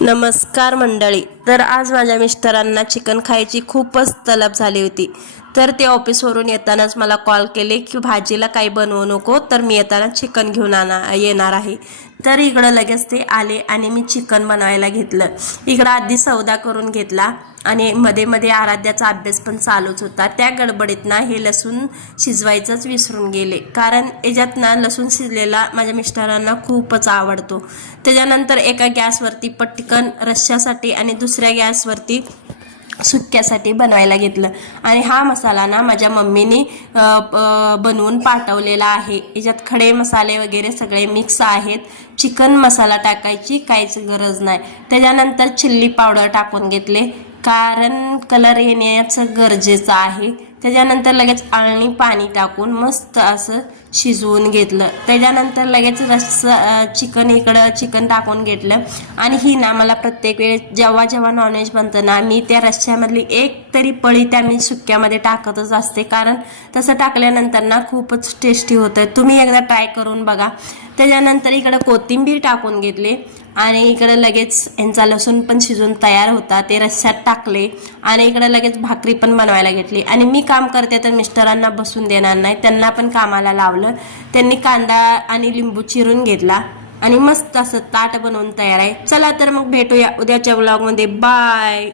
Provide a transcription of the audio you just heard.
नमस्कार मंडळी. तर आज माझ्या मिस्टरांना चिकन खायची खूपच तलब झाली होती. तर ते ऑफिसवरून येतानाच मला कॉल केले की भाजीला काही बनवू नको, तर मी येताना चिकन घेऊन येणार आहे. तर इकडं लगेच ते आले आणि मी चिकन बनवायला घेतलं. इकडं आधी सौदा करून घेतला आणि मध्ये मध्ये आराध्याचा अभ्यास पण चालूच होता. त्या गडबडीत ना हे लसूण शिजवायचंच विसरून गेले, कारण याच्यात ना लसूण शिजलेला माझ्या मिस्टरांना खूपच आवडतो. त्याच्यानंतर एका गॅसवरती पटकन रश्श्यासाठी आणि दुसऱ्या गॅसवरती सुक्यासाठी बनवायला घेतलं. आणि हा मसाला ना माझ्या मम्मीनी बनवून पाठवलेला आहे. याच्यात खडे मसाले वगैरे सगळे मिक्स आहेत. चिकन मसाला टाकायची काहीच गरज नाही. त्याच्यानंतर चिल्ली पावडर टाकून घेतले, कारण कलर येण्याचं गरजेचं आहे. त्याच्यानंतर लगेच अळणी पाणी टाकून मस्त असं शिजवून घेतलं. त्याच्यानंतर लगेच चिकन टाकून घेतलं. आणि ही ना मला प्रत्येक वेळेस जेव्हा जेव्हा नॉनव्हेज बनतं ना, मी त्या रश्श्यामधली एक तरी पळी त्या मी सुक्यामध्ये टाकतच असते, कारण तसं टाकल्यानंतर ना खूपच टेस्टी होतं. तुम्ही एकदा ट्राय करून बघा. त्याच्यानंतर इकडं कोथिंबीर टाकून घेतली आणि इकडे लगेच यांचा लसूण पण शिजून तयार होता, ते रश्श्यात टाकले. आणि इकडे लगेच भाकरी पण बनवायला घेतली. आणि मी काम करते तर मिस्टरांना बसून देणार नाही, त्यांना पण कामाला लावलं. त्यांनी कांदा आणि लिंबू चिरून घेतला आणि मस्त असं ताट बनवून तयार आहे. चला तर मग भेटूया उद्याच्या व्लॉगमध्ये. बाय.